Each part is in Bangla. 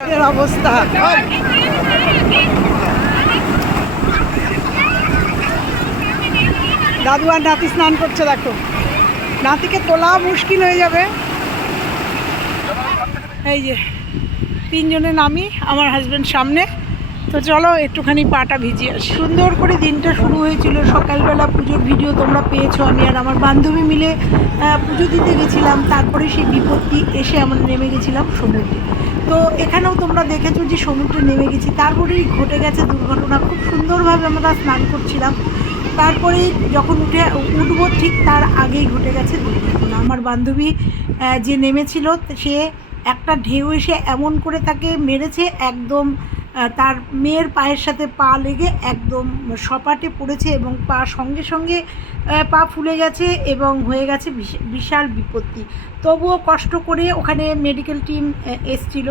এর অবস্থা দাদু আর নাতি স্নান করছে, দেখো নাতিকে তোলা মুশকিল হয়ে যাবে। এই যে তিনজনে নামি, আমার হাজব্যান্ড সামনে। তো চলো একটুখানি পাটা ভিজিয়ে আসি। সুন্দর করে দিনটা শুরু হয়েছিল, সকালবেলা পুজোর ভিডিও তোমরা পেয়েছো। আমি আর আমার বান্ধবী মিলে পুজো দিতে গেছিলাম, তারপরে সেই বিপত্তি এসে আমরা নেমে গেছিলাম সমুদ্রে। তো এখানেও তোমরা দেখেছো যে সমুদ্রে নেমে গেছি, তারপরেই ঘটে গেছে দুর্ঘটনা। খুব সুন্দরভাবে আমরা স্নান করছিলাম, তারপরে যখন উঠবো ঠিক তার আগেই ঘটে গেছে দুর্ঘটনা। আমার বান্ধবী যে নেমেছিল, সে একটা ঢেউ এসে এমন করে তাকে মেরেছে, একদম তার মেয়ের পায়ের সাথে পা লেগে একদম সপাটে পড়েছে এবং পা সঙ্গে সঙ্গে পা ফুলে গেছে এবং হয়ে গেছে বিশাল বিপত্তি। তবুও কষ্ট করে ওখানে মেডিকেল টিম এসছিল,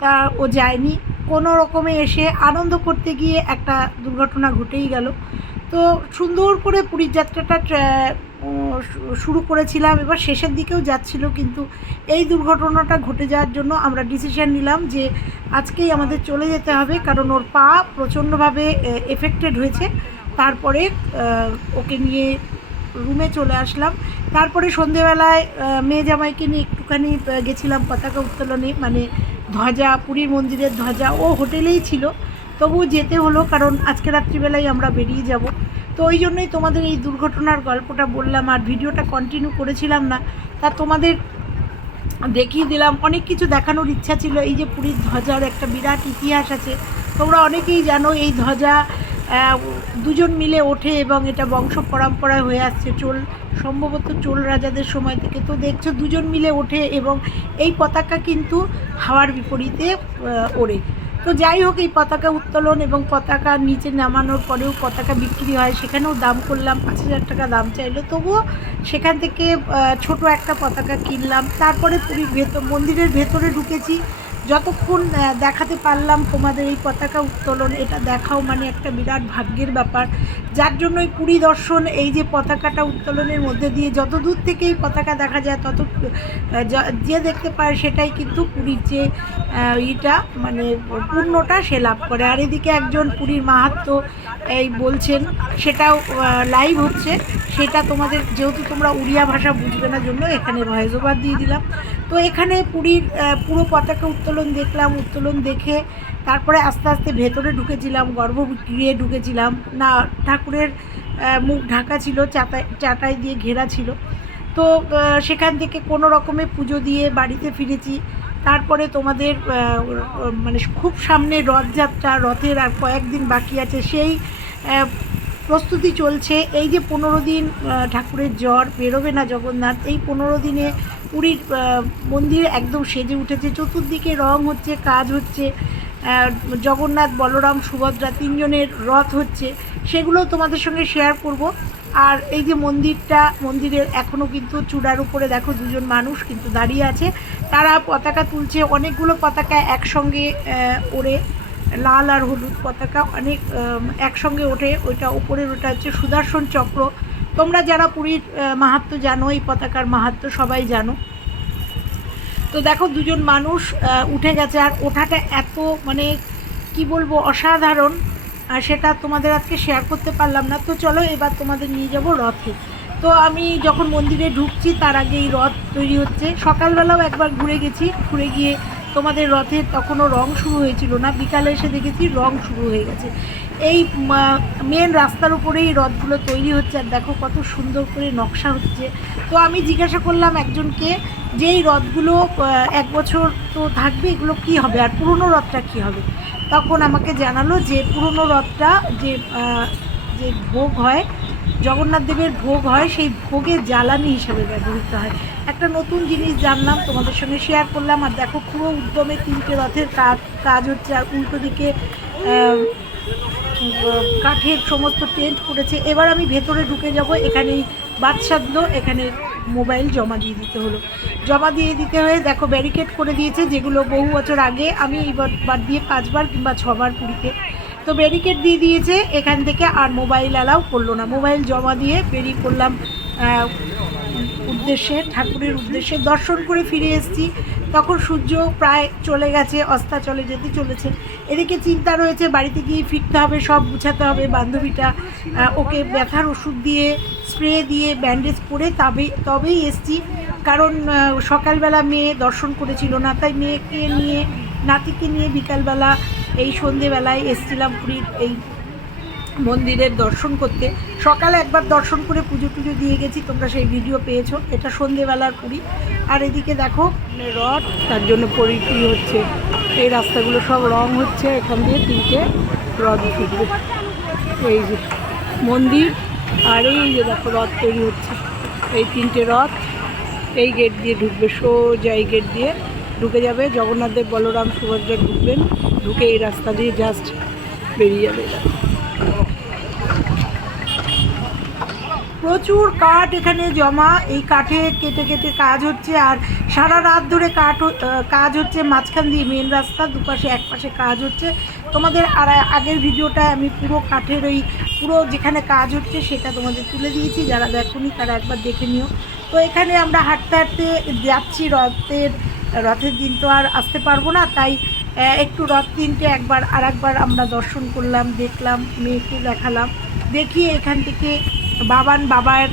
তা ও যায়নি। কোনো রকমে এসে আনন্দ করতে গিয়ে একটা দুর্ঘটনা ঘটেই গেল। তো সুন্দর করে পুরীর যাত্রাটা শুরু করেছিলাম, এবার শেষের দিকেও যাচ্ছিল, কিন্তু এই দুর্ঘটনাটা ঘটে যাওয়ার জন্য আমরা ডিসিশন নিলাম যে আজকেই আমাদের চলে যেতে হবে, কারণ ওর পা প্রচণ্ডভাবে এফেক্টেড হয়েছে। তারপরে ওকে নিয়ে রুমে চলে আসলাম। তারপরে সন্ধেবেলায় মেয়ে জামাইকে নিয়ে একটুখানি গেছিলাম পতাকা উত্তোলনে, মানে ধ্বজা, পুরীর মন্দিরের ধ্বজা। ও হোটেলেই ছিল, তবু যেতে হলো, কারণ আজকে রাত্রিবেলায় আমরা বেরিয়ে যাব। তো ওই জন্যই তোমাদের এই দুর্ঘটনার গল্পটা বললাম, আর ভিডিওটা কন্টিনিউ করেছিলাম না, তা তোমাদের দেখিয়ে দিলাম। অনেক কিছু দেখানোর ইচ্ছা ছিল। এই যে পুরীর ধ্বজার একটা বিরাট ইতিহাস আছে, তোমরা অনেকেই জানো। এই ধ্বজা দুজন মিলে ওঠে এবং এটা বংশ পরম্পরায় হয়ে আসছে, সম্ভবত চোল রাজাদের সময় থেকে। তো দেখছো দুজন মিলে ওঠে এবং এই পতাকা কিন্তু হাওয়ার বিপরীতে ওড়ে। তো যাই হোক, এই পতাকা উত্তোলন এবং পতাকা নিচে নামানোর পরেও পতাকা বিক্রি হয়, সেখানেও দাম করলাম, 5,000 টাকা দাম চাইলো। তবুও সেখান থেকে ছোট একটা পতাকা কিনলাম। তারপরে পুরীর মন্দিরের ভেতরে ঢুকেছি। যতক্ষণ দেখাতে পারলাম তোমাদের এই পতাকা উত্তোলন, এটা দেখাও মানে একটা বিরাট ভাগ্যের ব্যাপার। যার জন্য এই পুরী দর্শন, এই যে পতাকাটা উত্তোলনের মধ্যে দিয়ে যত দূর থেকে এই পতাকা দেখা যায়, তত যে দেখতে পায় সেটাই কিন্তু পুরীর যে ইটা মানে পূর্ণটা সে লাভ করে। আর এদিকে একজন পুরীর মাহাত্ম্য এই বলছেন, সেটাও লাইভ হচ্ছে। সেটা তোমাদের, যেহেতু তোমরা উড়িয়া ভাষা বুঝবে না জন্য এখানে ভয়েস ওভার দিয়ে দিলাম। তো এখানে পুরীর পুরো পতাকা উত্তোলন দেখলাম। উত্তোলন দেখে তারপরে আস্তে আস্তে ভেতরে ঢুকেছিলাম, গর্ভগৃহে ঢুকেছিলাম না। ঠাকুরের মুখ ঢাকা ছিল, চাটাই দিয়ে ঘেরা ছিল। তো সেখান থেকে কোনো রকমে পুজো দিয়ে বাড়িতে ফিরেছি। তারপরে তোমাদের মানে খুব সামনে রথযাত্রা, রথের আর কয়েকদিন বাকি আছে, সেই প্রস্তুতি চলছে। এই যে 15 দিন ঠাকুরের জ্বর বেরোবে না জগন্নাথ, এই 15 দিনে পুরীর মন্দির একদম সেজে উঠেছে, চতুর্দিকে রং হচ্ছে, কাজ হচ্ছে। জগন্নাথ, বলরাম, সুভদ্রা তিনজনের রথ হচ্ছে, সেগুলো তোমাদের সঙ্গে শেয়ার করব। আর এই যে মন্দিরের এখনও কিন্তু চূড়ার উপরে দেখো দুজন মানুষ কিন্তু দাঁড়িয়ে আছে, তারা পতাকা তুলছে। অনেকগুলো পতাকা একসঙ্গে ওড়ে, লাল আর হলুদ পতাকা অনেক একসঙ্গে ওঠে। ওইটা উপরের ওটা হচ্ছে সুদর্শন চক্র। তোমরা যারা পুরীর মাহাত্ম্য জানো, এই পতাকার মাহাত্ম্য সবাই জানো। তো দেখো দুজন মানুষ উঠে গেছে, আর ওঠাটা এত মানে কি বলবো অসাধারণ, সেটা তোমাদের আজকে শেয়ার করতে পারলাম না। তো চলো এবার তোমাদের নিয়ে যাব রথে। তো আমি যখন মন্দিরে ঢুকছি তার আগেই রথ তৈরি হচ্ছে। সকালবেলাও একবার ঘুরে গেছি, ঘুরে গিয়ে তোমাদের রথে তখনও রং শুরু হয়েছিল না, বিকালে এসে দেখেছি রং শুরু হয়ে গেছে। এই মেন রাস্তার উপরেই রথগুলো তৈরি হচ্ছে, আর দেখো কত সুন্দর করে নকশা হচ্ছে। তো আমি জিজ্ঞাসা করলাম একজনকে যে এই রথগুলো 1 বছর তো থাকবে, এগুলো কি হবে, আর পুরনো রথটা কি হবে। তখন আমাকে জানালো যে পুরনো রথটা যে ভোগ হয়, জগন্নাথ দেবের ভোগ হয়, সেই ভোগের জ্বালানি হিসাবে ব্যবহৃত হয়। একটা নতুন জিনিস জানলাম, তোমাদের সঙ্গে শেয়ার করলাম। আর দেখো পুরো উদ্যমে 3টে রথের কাজ হচ্ছে, আর উল্টো দিকে কাঠের সমস্ত টেন্ট করেছে। এবার আমি ভেতরে ঢুকে যাব। এখানেই বাদসাধলো, এখানে মোবাইল জমা দিয়ে দিতে হলো। জমা দিয়ে দিতে হয়ে দেখো ব্যারিকেড করে দিয়েছে, যেগুলো বহু বছর আগে আমি এবার বাদ দিয়ে 5 বার কিংবা 6 বার পুরীতে। তো ব্যারিকেড দিয়ে দিয়েছে এখান থেকে, আর মোবাইল অ্যালাউ করলো না। মোবাইল জমা দিয়ে বেরিয়ে পড়লাম উদ্দেশ্যে, ঠাকুরের উদ্দেশ্যে। দর্শন করে ফিরে এসেছি। তখন সূর্য প্রায় চলে গেছে, অস্তাচলে যেতে চলেছে। এদিকে চিন্তা রয়েছে বাড়িতে গিয়ে ফিরতে হবে, সব গুছাতে হবে। বান্ধবীটা ওকে ব্যথার ওষুধ দিয়ে, স্প্রে দিয়ে, ব্যান্ডেজ করে তবেই এসছি, কারণ সকালবেলা মেয়ে দর্শন করেছিল না, তাই মেয়েকে নিয়ে, নাতিকে নিয়ে বিকালবেলা এই সন্ধেবেলায় এসছিলাম পুরীর এই মন্দিরের দর্শন করতে। সকালে একবার দর্শন করে পুজো টুজো দিয়ে গেছি, তোমরা সেই ভিডিও পেয়েছো। এটা সন্ধেবেলার পুরী। আর এদিকে দেখো রথ, তার জন্য পরিচয় হচ্ছে, এই রাস্তাগুলো সব রং হচ্ছে, এখান দিয়ে 3টে রথ ঢুকবে। এই যে মন্দির, আর এই যে দেখো রথ তৈরি হচ্ছে, এই 3টে রথ এই গেট দিয়ে ঢুকবে, সোজা এই গেট দিয়ে ঢুকে যাবে। জগন্নাথদেব, বলরাম, সুভদ্রা ঢুকবেন, ঢুকে এই রাস্তা দিয়ে জাস্ট বেরিয়ে যাবে। প্রচুর কাঠ এখানে জমা, এই কাঠে কেটে কেটে কাজ হচ্ছে, আর সারা রাত ধরে কাজ হচ্ছে। মাঝখান দিয়ে মেন রাস্তা, দুপাশে একপাশে কাজ হচ্ছে। তোমাদের আগের ভিডিওটা আমি পুরো কাঠের ওই পুরো যেখানে কাজ হচ্ছে সেটা তোমাদের তুলে দিয়েছি, যারা দেখোনি তারা একবার দেখে নিও। তো এখানে আমরা হাঁটতে হাঁটতে যাচ্ছি, রথের দিন তো আর আসতে পারবো না, তাই একটু রথ 3টে একবার আমরা দর্শন করলাম, দেখলাম, মেয়েকে দেখালাম। দেখিয়ে এখান থেকে বাবার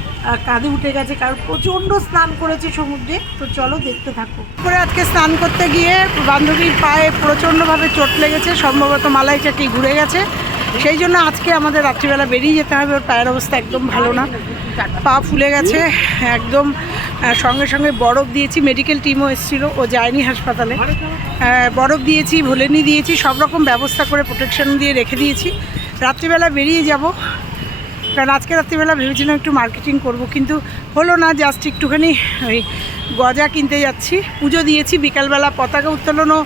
কাঁধে উঠে গেছে, কারণ প্রচণ্ড স্নান করেছে সমুদ্রে। তো চলো দেখতে থাকো। পরে আজকে স্নান করতে গিয়ে বান্ধবীর পায়ে প্রচণ্ডভাবে চোট লেগেছে, সম্ভবত মালাই চাকি ঘুরে গেছে, সেই জন্য আজকে আমাদের রাত্রিবেলা বেরিয়ে যেতে হবে। ওর পায়ের অবস্থা একদম ভালো না, পা ফুলে গেছে একদম। সঙ্গে সঙ্গে বরফ দিয়েছি, মেডিকেল টিমও এসেছিলো, ও যায়নি হাসপাতালে। বরফ দিয়েছি, ভোলেনি দিয়েছি, সব রকম ব্যবস্থা করে প্রোটেকশন দিয়ে রেখে দিয়েছি। রাত্রিবেলা বেরিয়ে যাব, কারণ আজকে রাত্রিবেলা ভেবেছিলাম একটু মার্কেটিং করব, কিন্তু হলো না। জাস্ট একটুখানি ওই গজা কিনতে যাচ্ছি। পুজো দিয়েছি, বিকালবেলা পতাকা উত্তোলনও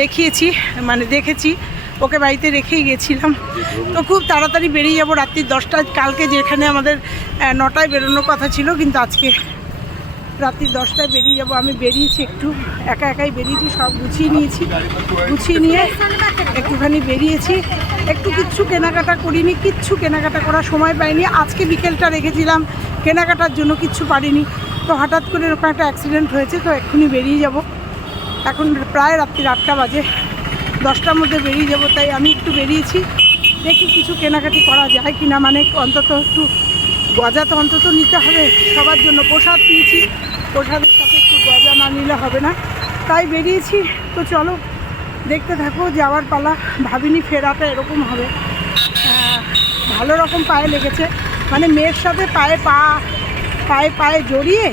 দেখেছি, ওকে বাড়িতে রেখেই গেছিলাম। তো খুব তাড়াতাড়ি বেরিয়ে যাব রাত্রি 10টায়। কালকে যেখানে আমাদের 9টায় বেরোনোর কথা ছিল, কিন্তু আজকে রাত্রি 10টায় বেরিয়ে যাব। আমি বেরিয়েছি, একটু একাই বেরিয়েছি, সব গুছিয়ে নিয়ে একটুখানি বেরিয়েছি। কিচ্ছু কেনাকাটা করিনি, কিচ্ছু কেনাকাটা করার সময় পাইনি। আজকে বিকেলটা রেখেছিলাম কেনাকাটার জন্য, কিচ্ছু পারিনি। তো হঠাৎ করে এরকম একটা অ্যাক্সিডেন্ট হয়েছে, তো এক্ষুনি বেরিয়ে যাব। এখন প্রায় রাত্রি 8টা বাজে, 10টার মধ্যে বেরিয়ে যাব। তাই আমি একটু বেরিয়েছি, দেখি কিছু কেনাকাটি করা যায় কি না, মানে অন্তত একটু গজা তো অন্তত নিতে হবে সবার জন্য। প্রসাদ পেয়েছি, প্রসাদের সাথে একটু গজা না নিলে হবে না, তাই বেরিয়েছি। তো চলো দেখতে থাকো, যাওয়ার পালা। ভাবিনি ফেরাটা এরকম হবে। ভালো রকম পায়ে লেগেছে, মানে মেয়ের সাথে পায়ে জড়িয়ে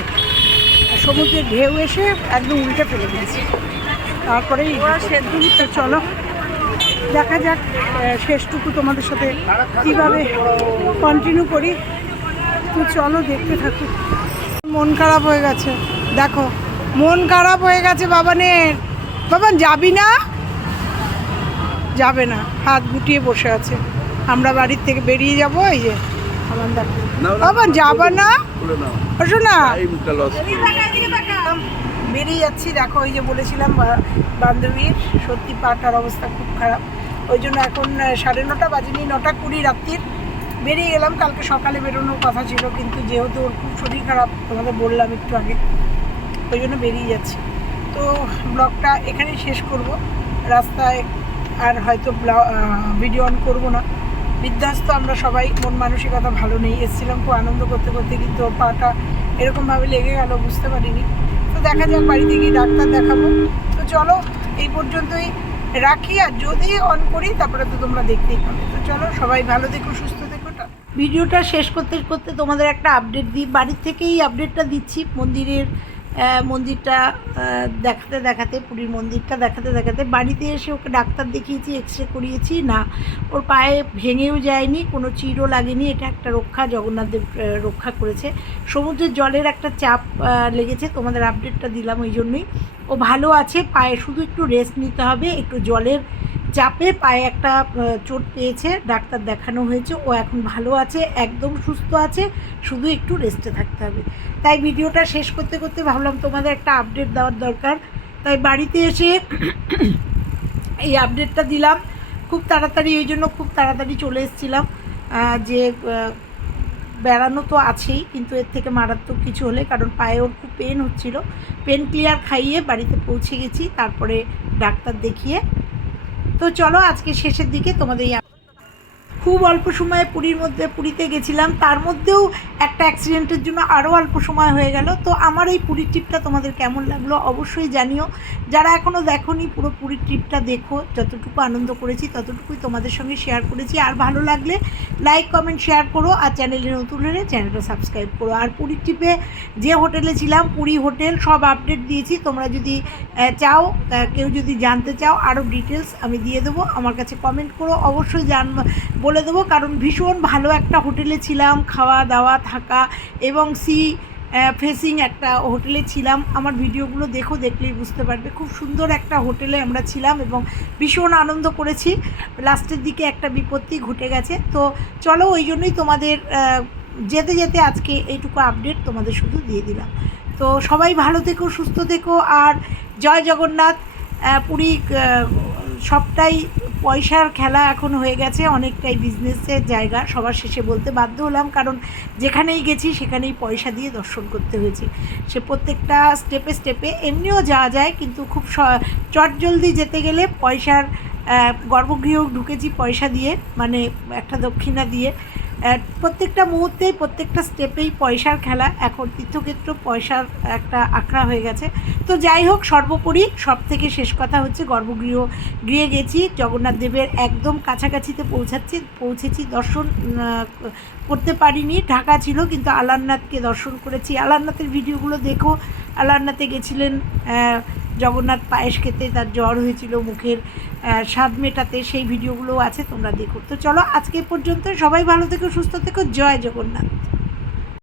সমুদ্রের ঢেউ এসে একদম উল্টে ফেলে দিয়েছি। তারপরেই তো চলো দেখা যাক শেষটুকু তোমাদের সাথে কীভাবে কন্টিনিউ করি। তো চলো দেখতে থাকো। মন খারাপ হয়ে গেছে, দেখো মন খারাপ হয়ে গেছে বাবানের। বাবান যাবি না? যাবে না, হাত গুটিয়ে বসে আছে। আমরা বাড়ির থেকে বেরিয়ে যাবো, এই যে আমার দেখো। বাবান যাবা না? আসো না, বেরিয়ে যাচ্ছি। দেখো ওই যে বলেছিলাম বান্ধবীর সত্যি পাটার অবস্থা খুব খারাপ, ওই জন্য এখন 9:30 বাজেনি, 9:20 রাত্রির বেরিয়ে গেলাম। কালকে সকালে বেরোনোর কথা ছিল, কিন্তু যেহেতু ওর খুব শরীর খারাপ, তোমাদের বললাম একটু আগে, ওই জন্য বেরিয়ে যাচ্ছি। তো ব্লগটা এখানেই শেষ করব। রাস্তায় আর হয়তো ভিডিও অন করবো না, বিধ্বস্ত আমরা সবাই, মন মানসিকতা ভালো নেই। এসেছিলাম খুব আনন্দ করতে করতে, কিন্তু ওর পাটা এরকমভাবে লেগে গেল, বুঝতে পারিনি। তো দেখা যাক, বাড়িতে গিয়ে ডাক্তার দেখাবো। তো চলো এই পর্যন্তই রাখি, আর যদি অন করি তারপরে তো তোমরা দেখতেই পাবে। তো চলো, সবাই ভালো থেকো, সুস্থ থেকো। ভিডিওটা শেষ করতে করতে তোমাদের একটা আপডেট দিই। বাড়ির থেকেই আপডেটটা দিচ্ছি। মন্দিরটা দেখাতে পুরীর মন্দিরটা দেখাতে বাড়িতে এসে ওকে ডাক্তার দেখিয়েছি, এক্সরে করিয়েছি, না ওর পায়ে ভেঙেও যায়নি, কোনো চিরও লাগেনি। এটা একটা রক্ষা, জগন্নাথদেব রক্ষা করেছে। সমুদ্রের জলের একটা চাপ লেগেছে, তোমাদের আপডেটটা দিলাম ওই জন্যই। ও ভালো আছে, পায়ে শুধু একটু রেস্ট নিতে হবে, একটু জলের চাপে পায়ে একটা চোট পেয়েছে, ডাক্তার দেখানো হয়েছে। ও এখন ভালো আছে, একদম সুস্থ আছে, শুধু একটু রেস্টে থাকতে হবে। তাই ভিডিওটা শেষ করতে করতে ভাবলাম তোমাদের একটা আপডেট দেওয়ার দরকার, তাই বাড়িতে এসে এই আপডেটটা দিলাম খুব তাড়াতাড়ি। ওই জন্য খুব তাড়াতাড়ি চলে এসেছিলাম, যে বেড়ানো তো আছেই, কিন্তু এর থেকে মারাত্মক কিছু হলে, কারণ পায়ে ওর খুব পেন হচ্ছিল, পেন ক্লিয়ার খাইয়ে বাড়িতে পৌঁছে গেছি, তারপরে ডাক্তার দেখিয়ে। তো চলো আজকে শেষের দিকে তোমাদের খুব অল্প সময়ে পুরীতে গেছিলাম, তার মধ্যেও একটা অ্যাক্সিডেন্টের জন্য আরও অল্প সময় হয়ে গেল। তো আমার এই পুরীর ট্রিপটা তোমাদের কেমন লাগলো অবশ্যই জানিও। যারা এখনও দেখোনি পুরো পুরীর ট্রিপটা দেখো, যতটুকু আনন্দ করেছি ততটুকুই তোমাদের সঙ্গে শেয়ার করেছি। আর ভালো লাগলে লাইক কমেন্ট শেয়ার করো, আর চ্যানেলে নতুন হলে চ্যানেলটা সাবস্ক্রাইব করো। আর পুরীর ট্রিপে যে হোটেলে ছিলাম, পুরী হোটেল, সব আপডেট দিয়েছি। তোমরা যদি চাও, কেউ যদি জানতে চাও আরও ডিটেলস আমি দিয়ে দেবো, আমার কাছে কমেন্ট করো, অবশ্যই বলে দেবো। কারণ ভীষণ ভালো একটা হোটেলে ছিলাম, খাওয়া দাওয়া থাকা এবং ফেসিং একটা হোটেলে ছিলাম। আমার ভিডিওগুলো দেখলেই বুঝতে পারবে, খুব সুন্দর একটা হোটেলে আমরা ছিলাম এবং ভীষণ আনন্দ করেছি। লাস্টের দিকে একটা বিপত্তি ঘটে গেছে। তো চলো, ওই জন্যই তোমাদের যেতে যেতে আজকে এইটুকু আপডেট তোমাদের শুধু দিয়ে দিলাম। তো সবাই ভালো থেকো, সুস্থ থেকো, আর জয় জগন্নাথ। পুরী সবটাই পয়সার খেলা এখন হয়ে গেছে, অনেকটাই বিজনেসের জায়গা। সবার শেষে বলতে বাধ্য হলাম, কারণ যেখানেই গেছি সেখানেই পয়সা দিয়ে দর্শন করতে হয়েছে। সে প্রত্যেকটা স্টেপে স্টেপে এমনিও যাওয়া যায়, কিন্তু খুব চটজলদি যেতে গেলে পয়সার, গর্ভগৃহ ঢুকেছি পয়সা দিয়ে, মানে একটা দক্ষিণা দিয়ে। প্রত্যেকটা মুহূর্তেই প্রত্যেকটা স্টেপেই পয়সার খেলা। এখন তীর্থক্ষেত্র পয়সার একটা আখড়া হয়ে গেছে। তো যাই হোক, সর্বোপরি সব থেকে শেষ কথা হচ্ছে গৃহে গেছি, জগন্নাথ দেবের একদম কাছাকাছিতে পৌঁছেছি। দর্শন করতে পারিনি, ঢাকা ছিল, কিন্তু আলারনাথকে দর্শন করেছি। আলারনাথের ভিডিওগুলো দেখো। আলারনাথে গেছিলেন জগন্নাথ পায়েস খেতে, তার জ্বর হয়েছিল, মুখের স্বাদ মেটাতে, সেই ভিডিওগুলোও আছে, তোমরা দেখো। তো চলো আজকে পর্যন্ত, সবাই ভালো থেকো, সুস্থ থেকো, জয় জগন্নাথ।